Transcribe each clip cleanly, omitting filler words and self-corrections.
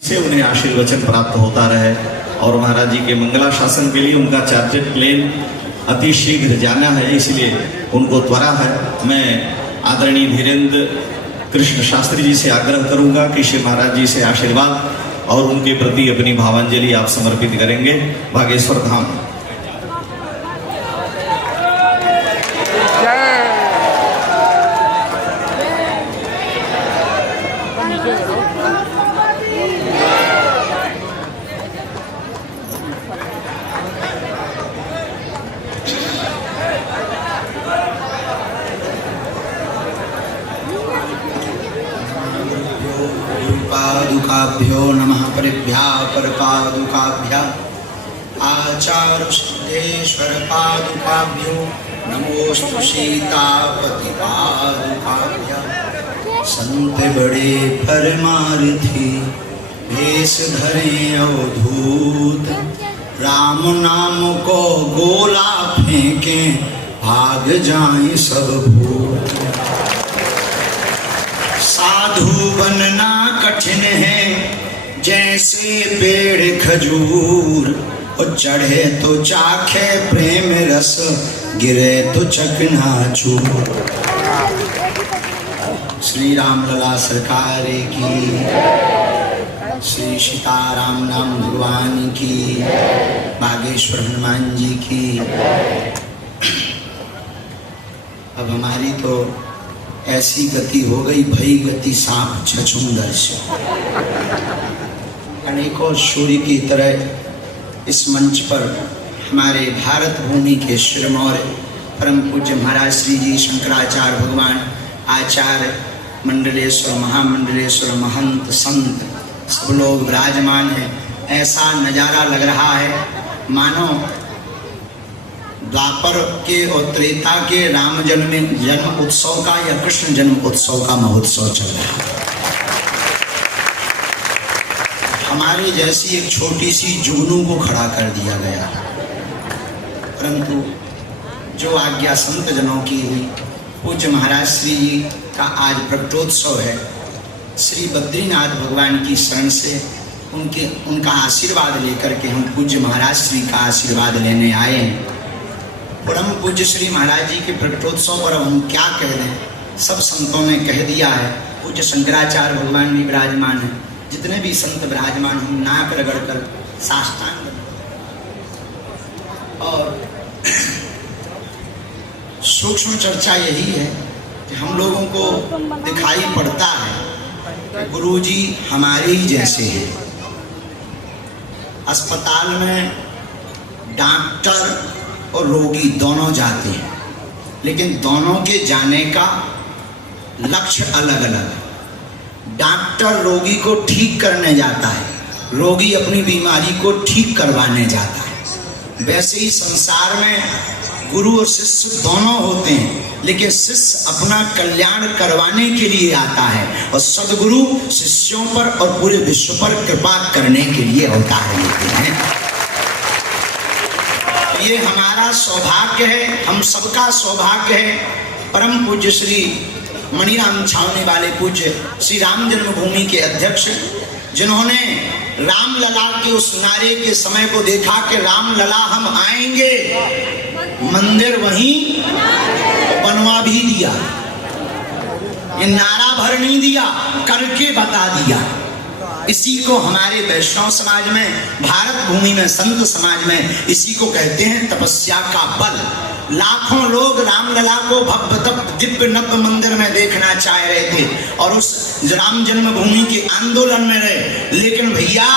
से उन्हें आशीर्वचन प्राप्त होता रहे और महाराज जी के मंगला शासन के लिए उनका चार्टर्ड प्लेन अति शीघ्र जाना है, इसलिए उनको त्वरा है। मैं आदरणीय धीरेन्द्र कृष्ण शास्त्री जी से आग्रह करूंगा कि श्री महाराज जी से आशीर्वाद और उनके प्रति अपनी भावांजलि आप समर्पित करेंगे। भागेश्वर धाम। पादुकाभ्यो नमः परिभ्या परपादुकाभ्या आचार्य सिद्धेश्वर पादुकाभ्यो नमोस्तु सीतापति पादुकाभ्या। संत बड़े परमार्थी भेष धरे अवधूत, राम नाम को गोला फेंके भाग जाए सब भूत। साधु बनना कठिन है जैसे पेड़ खजूर, और चढ़े तो चाखे प्रेम रस, गिरे तो चकनाचूर। श्री राम लला सरकार की, श्री सीताराम नाम भगवान की, बागेश्वर हनुमान जी की। अब हमारी तो ऐसी गति हो गई, भई गति सांप छछूंदर से। अनेकों सूर्य की तरह इस मंच पर हमारे भारत भूमि के शिरमौर परम पूज्य महाराज श्री जी शंकराचार्य भगवान, आचार्य मंडलेश्वर, महामंडलेश्वर, महंत, संत सब लोग विराजमान हैं। ऐसा नज़ारा लग रहा है मानो द्वापर के और त्रेता के राम जन्म उत्सव का या कृष्ण जन्म उत्सव का महोत्सव चल रहा है। हमारी जैसी एक छोटी सी जुगनू को खड़ा कर दिया गया, परंतु जो आज्ञा संत जनों की हुई, पूज्य महाराज श्री जी का आज प्रकटोत्सव है। श्री बद्रीनाथ भगवान की शरण से उनका आशीर्वाद लेकर के हम पूज्य महाराज श्री का आशीर्वाद लेने आए हैं। परम पूज्य श्री महाराज जी के प्रकटोत्सव पर हम क्या कह दें, सब संतों ने कह दिया है। पूज्य शंकराचार्य भगवान भी विराजमान है, जितने भी संत विराजमान, हम नाक रगड़ कर साष्टांग। और सूक्ष्म चर्चा यही है कि हम लोगों को दिखाई पड़ता है कि गुरु जी हमारे ही जैसे हैं। अस्पताल में डॉक्टर और रोगी दोनों जाते हैं, लेकिन दोनों के जाने का लक्ष्य अलग अलग। डॉक्टर रोगी को ठीक करने जाता है, रोगी अपनी बीमारी को ठीक करवाने जाता है। वैसे ही संसार में गुरु और शिष्य दोनों होते हैं, लेकिन शिष्य अपना कल्याण करवाने के लिए आता है और सद्गुरु शिष्यों पर और पूरे विश्व पर कृपा करने के लिए अवतार लेते हैं। ये हमारा सौभाग्य है, हम सबका सौभाग्य है। परम पूज्य श्री मणिराम छावनी वाले पूज्य श्री राम जन्मभूमि के अध्यक्ष, जिन्होंने राम लला के उस नारे के समय को देखा कि राम लला हम आएंगे, मंदिर वहीं बनवा भी दिया। ये नारा भर नहीं दिया, करके बता दिया। इसी को हमारे वैष्णव समाज में, भारत भूमि में, संत समाज में इसी को कहते हैं तपस्या का बल। लाखों लोग रामलला को भव्य दिव्य नव्य मंदिर में देखना चाह रहे थे और उस राम जन्मभूमि के आंदोलन में रहे, लेकिन भैया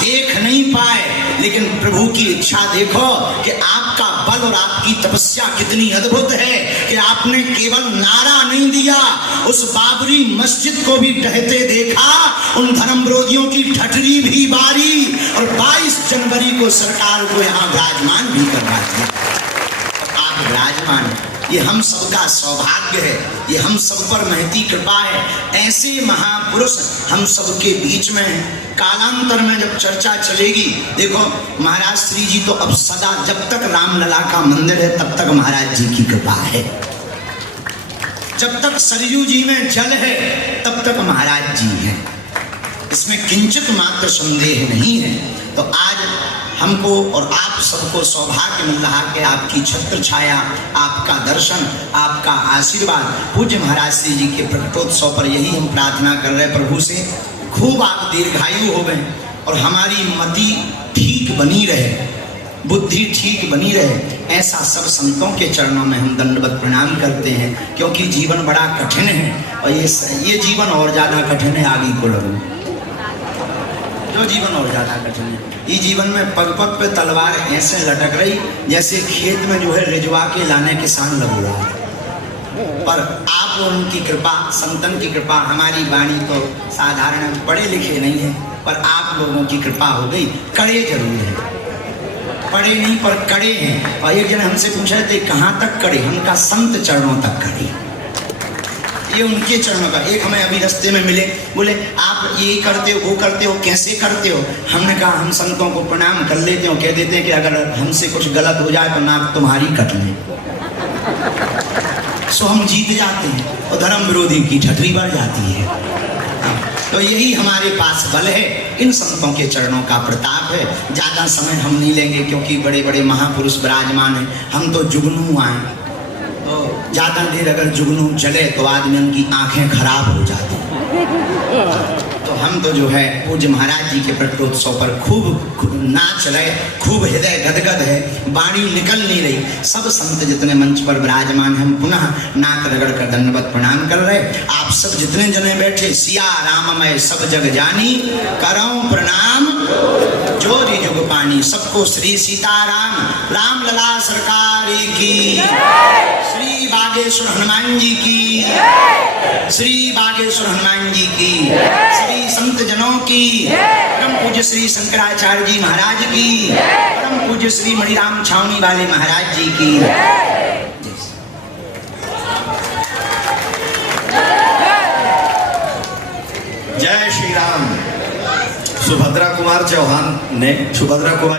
देख नहीं पाए। लेकिन प्रभु की इच्छा देखो कि आपका बल और आपकी तपस्या कितनी अद्भुत है कि आपने केवल नारा नहीं दिया, उस बाबरी मस्जिद को भी ढहते देखा, उन धर्म विरोधियों की ठठरी भी बारी, और 22 जनवरी को सरकार को यहाँ विराजमान भी करवा दिया। आप विराजमान, ये हम सबका सौभाग्य है, ये हम सब पर महती कृपा है। ऐसे महापुरुष हम सबके बीच में हैं। कालांतर में जब चर्चा चलेगी, देखो महाराज श्री जी तो अब सदा, जब तक रामलला का मंदिर है तब तक महाराज जी की कृपा है। जब तक सरयू जी में जल है तब तक महाराज जी हैं। इसमें किंचित मात्र संदेह नहीं है। तो आज हमको और आप सबको सौभाग्य मिल रहा कि आपकी छत्र छाया, आपका दर्शन, आपका आशीर्वाद पूज्य महाराज श्री जी के प्रकटोत्सव पर यही हम प्रार्थना कर रहे प्रभु से, खूब आप दीर्घायु हो गए और हमारी मति ठीक बनी रहे, बुद्धि ठीक बनी रहे। ऐसा सब संतों के चरणों में हम दंडवत प्रणाम करते हैं, क्योंकि जीवन बड़ा कठिन है और ये जीवन और ज़्यादा कठिन है आगे को लगू, जो जीवन और ज़्यादा कठिन है। ये जीवन में पग पग पे तलवार ऐसे लटक रही जैसे खेत में जो है रिजवा के लाने किसान लग रहा है। पर आप उनकी कृपा, संतन की कृपा, हमारी वाणी तो साधारण पढ़े लिखे नहीं है, पर आप लोगों की कृपा हो गई। कड़े जरूर है, पढ़े नहीं पर कड़े हैं। और एक जन हमसे पूछा थे कहाँ तक कड़े, हम कहा संत चरणों तक कड़े, ये उनके चरणों का। एक हमें अभी रास्ते में मिले, बोले आप ये करते हो, वो करते हो, कैसे करते हो? हमने कहा हम संतों को प्रणाम कर लेते हो, कह देते हैं कि अगर हमसे कुछ गलत हो जाए तो नाक तुम्हारी कट ले, सो हम जीत जाते हैं और धर्म विरोधी की ठठरी बढ़ जाती है। तो यही हमारे पास बल है, इन संतों के चरणों का प्रताप है। ज़्यादा समय हम नहीं लेंगे क्योंकि बड़े बड़े महापुरुष विराजमान हैं, हम तो जुगनू आए, तो ज़्यादा देर अगर जुगनू चले तो आदमी उनकी आंखें खराब हो जाती हैं। तो हम तो जो है पूज्य महाराज जी के प्रकटोत्सव पर खूब नाच रहे, खूब हृदय गदगद है, वाणी निकल नहीं रही। सब संत जितने मंच पर विराजमान, हम पुनः नाक रगड़ कर दंडवत प्रणाम कर रहे। आप सब जितने जने बैठे, सिया राममय सब जग जानी, करऊं प्रणाम जोरी जुग पानी। सबको श्री सीताराम, राम लला सरकार की, श्री बागेश्वर हनुमान जी की, श्री बागेश्वर हनुमान जी की, श्री संत जनों की, परम पूज्य श्री शंकराचार्य जी महाराज की, परम पूज्य श्री मणिराम छावनी वाले महाराज जी की। जय श्री राम। सुभद्रा कुमार चौहान ने, सुभद्रा कुमार